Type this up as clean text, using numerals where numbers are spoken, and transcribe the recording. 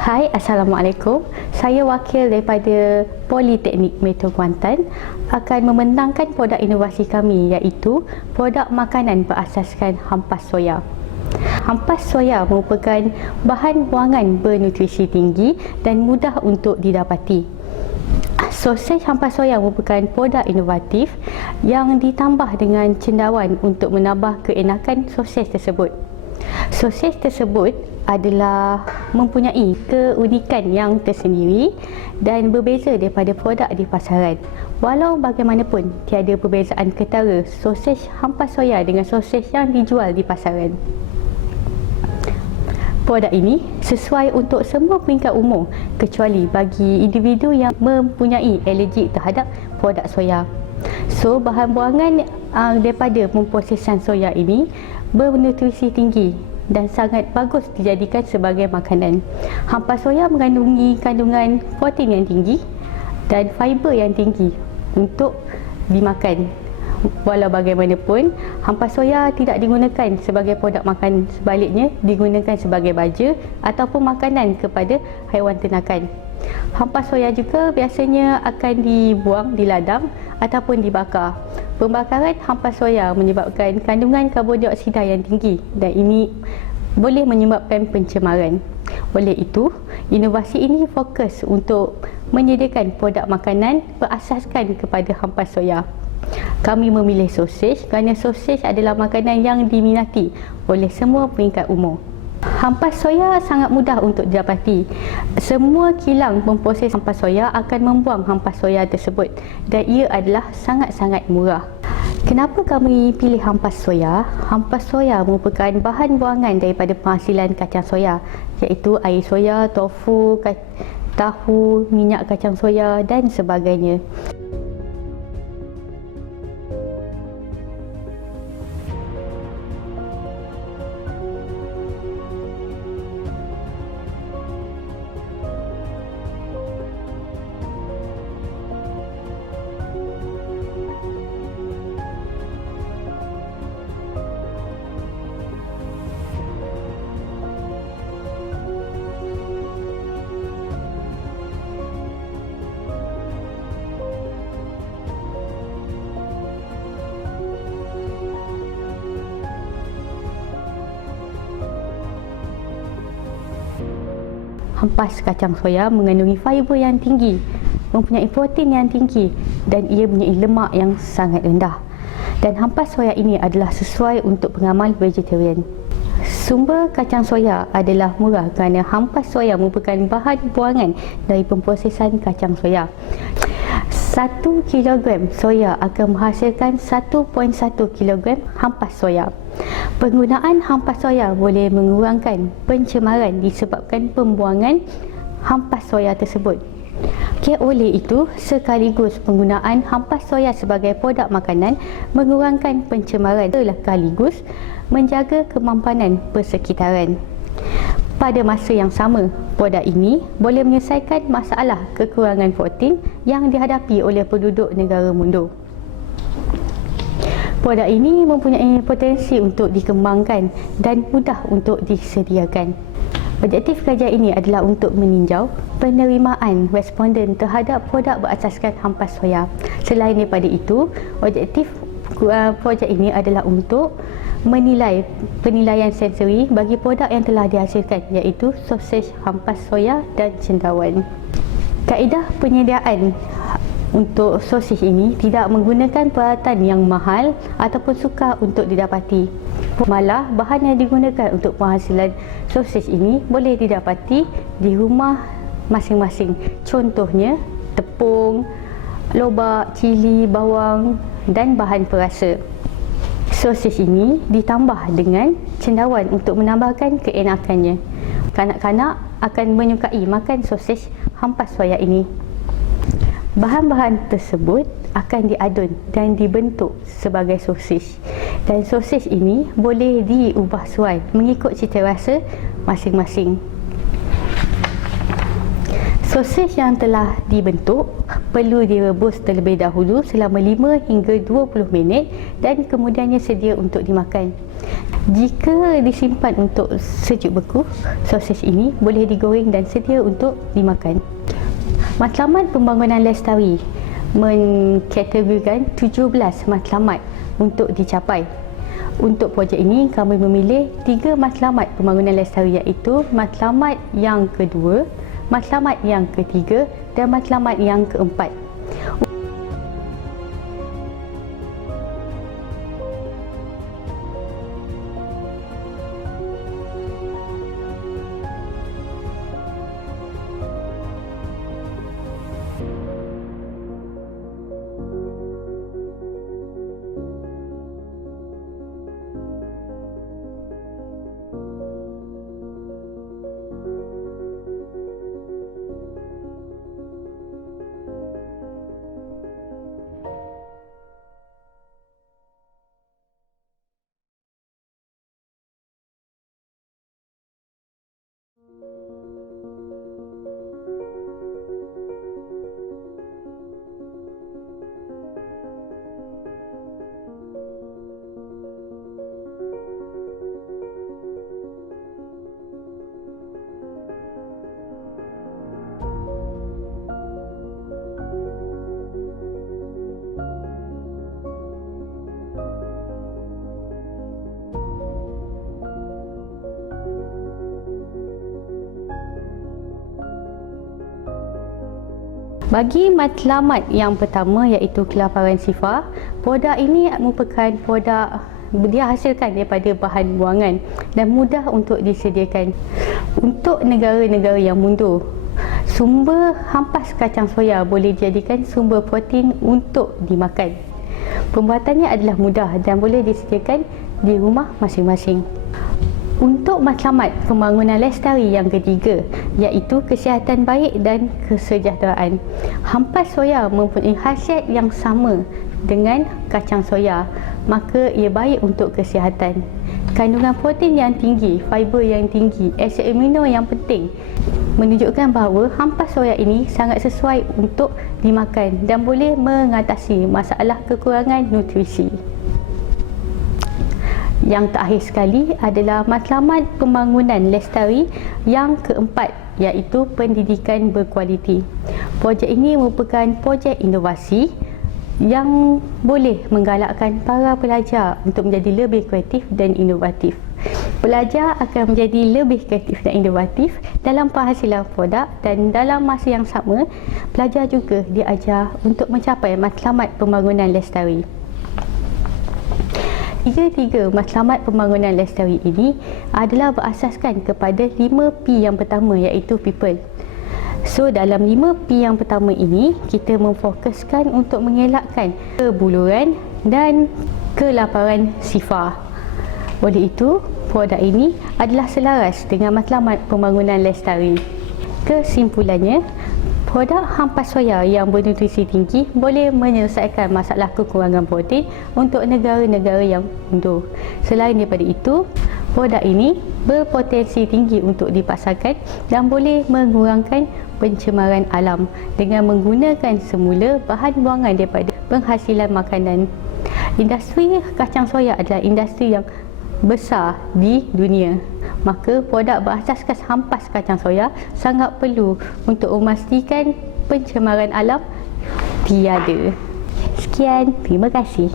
Hai, Assalamualaikum. Saya wakil daripada Politeknik Metro Kuantan akan membentangkan produk inovasi kami iaitu produk makanan berasaskan hampas soya. Hampas soya merupakan bahan buangan bernutrisi tinggi dan mudah untuk didapati. Sosis hampas soya merupakan produk inovatif yang ditambah dengan cendawan untuk menambah keenakan sosis tersebut. Sosis tersebut adalah mempunyai keunikan yang tersendiri dan berbeza daripada produk di pasaran. Walau bagaimanapun, tiada perbezaan ketara sosis hampas soya dengan sosis yang dijual di pasaran. Produk ini sesuai untuk semua peringkat umur kecuali bagi individu yang mempunyai alergik terhadap produk soya. So, bahan buangan daripada pemprosesan soya ini bernutrisi tinggi dan sangat bagus dijadikan sebagai makanan. Hampas soya mengandungi kandungan protein yang tinggi dan fiber yang tinggi untuk dimakan. Walau bagaimanapun, hampas soya tidak digunakan sebagai produk makan, sebaliknya digunakan sebagai baja ataupun makanan kepada haiwan ternakan. Hampas soya juga biasanya akan dibuang di ladang ataupun dibakar. Pembakaran hampas soya menyebabkan kandungan karbon dioksida yang tinggi dan ini boleh menyebabkan pencemaran. Oleh itu, inovasi ini fokus untuk menyediakan produk makanan berasaskan kepada hampas soya. Kami memilih sosis kerana sosis adalah makanan yang diminati oleh semua peringkat umur. Hampas soya sangat mudah untuk didapati. Semua kilang memproses hampas soya akan membuang hampas soya tersebut dan ia adalah sangat-sangat murah. Kenapa kami pilih hampas soya? Hampas soya merupakan bahan buangan daripada penghasilan kacang soya iaitu air soya, tofu, tahu, minyak kacang soya dan sebagainya. Hampas kacang soya mengandungi fiber yang tinggi, mempunyai protein yang tinggi dan ia mempunyai lemak yang sangat rendah. Dan hampas soya ini adalah sesuai untuk pengamal vegetarian. Sumber kacang soya adalah murah kerana hampas soya merupakan bahan buangan dari pemprosesan kacang soya. 1 kilogram soya akan menghasilkan 1.1 kilogram hampas soya. Penggunaan hampas soya boleh mengurangkan pencemaran disebabkan pembuangan hampas soya tersebut. Oleh itu, sekaligus penggunaan hampas soya sebagai produk makanan mengurangkan pencemaran sekaligus menjaga kemampanan persekitaran. Pada masa yang sama, produk ini boleh menyelesaikan masalah kekurangan protein yang dihadapi oleh penduduk negara mundur. Produk ini mempunyai potensi untuk dikembangkan dan mudah untuk disediakan. Objektif kajian ini adalah untuk meninjau penerimaan responden terhadap produk berasaskan hampas soya. Selain daripada itu, objektif projek ini adalah untuk menilai penilaian sensori bagi produk yang telah dihasilkan iaitu sosis hampas soya dan cendawan. Kaedah penyediaan untuk sosis ini tidak menggunakan peralatan yang mahal ataupun sukar untuk didapati. Malah, bahan yang digunakan untuk penghasilan sosis ini boleh didapati di rumah masing-masing. Contohnya, tepung, lobak, cili, bawang dan bahan perasa. Sosis ini ditambah dengan cendawan untuk menambahkan keenakannya. Kanak-kanak akan menyukai makan sosis hampas soya ini. Bahan-bahan tersebut akan diadun dan dibentuk sebagai sosis. Dan sosis ini boleh diubah suai mengikut cita rasa masing-masing. Sosis yang telah dibentuk perlu direbus terlebih dahulu selama 5 hingga 20 minit dan kemudiannya sedia untuk dimakan. Jika disimpan untuk sejuk beku, sosis ini boleh digoreng dan sedia untuk dimakan. Matlamat pembangunan lestari mengkategorikan 17 matlamat untuk dicapai. Untuk projek ini, kami memilih 3 matlamat pembangunan lestari, iaitu matlamat yang kedua, matlamat yang ketiga dan matlamat yang keempat. Bagi matlamat yang pertama, iaitu kelaparan sifar, produk ini merupakan produk dia hasilkan daripada bahan buangan dan mudah untuk disediakan. Untuk negara-negara yang mundur, sumber hampas kacang soya boleh dijadikan sumber protein untuk dimakan. Pembuatannya adalah mudah dan boleh disediakan di rumah masing-masing. Untuk matlamat pembangunan lestari yang ketiga, iaitu kesihatan baik dan kesejahteraan. Hampas soya mempunyai khasiat yang sama dengan kacang soya, maka ia baik untuk kesihatan. Kandungan protein yang tinggi, fiber yang tinggi, asid amino yang penting menunjukkan bahawa hampas soya ini sangat sesuai untuk dimakan dan boleh mengatasi masalah kekurangan nutrisi. Yang terakhir sekali adalah matlamat pembangunan lestari yang keempat, iaitu pendidikan berkualiti. Projek ini merupakan projek inovasi yang boleh menggalakkan para pelajar untuk menjadi lebih kreatif dan inovatif. Pelajar akan menjadi lebih kreatif dan inovatif dalam penghasilan produk, dan dalam masa yang sama, pelajar juga diajar untuk mencapai matlamat pembangunan lestari. Tiga-tiga matlamat pembangunan lestari ini adalah berasaskan kepada 5P yang pertama, iaitu people. So, dalam 5P yang pertama ini, kita memfokuskan untuk mengelakkan kebuluran dan kelaparan sifar. Oleh itu, produk ini adalah selaras dengan matlamat pembangunan lestari. Kesimpulannya, produk hampas soya yang bernutrisi tinggi boleh menyelesaikan masalah kekurangan protein untuk negara-negara yang mundur. Selain daripada itu, produk ini berpotensi tinggi untuk dipasarkan dan boleh mengurangkan pencemaran alam dengan menggunakan semula bahan buangan daripada penghasilan makanan. Industri kacang soya adalah industri yang besar di dunia. Maka produk berasaskan hampas kacang soya sangat perlu untuk memastikan pencemaran alam tiada. Sekian, terima kasih.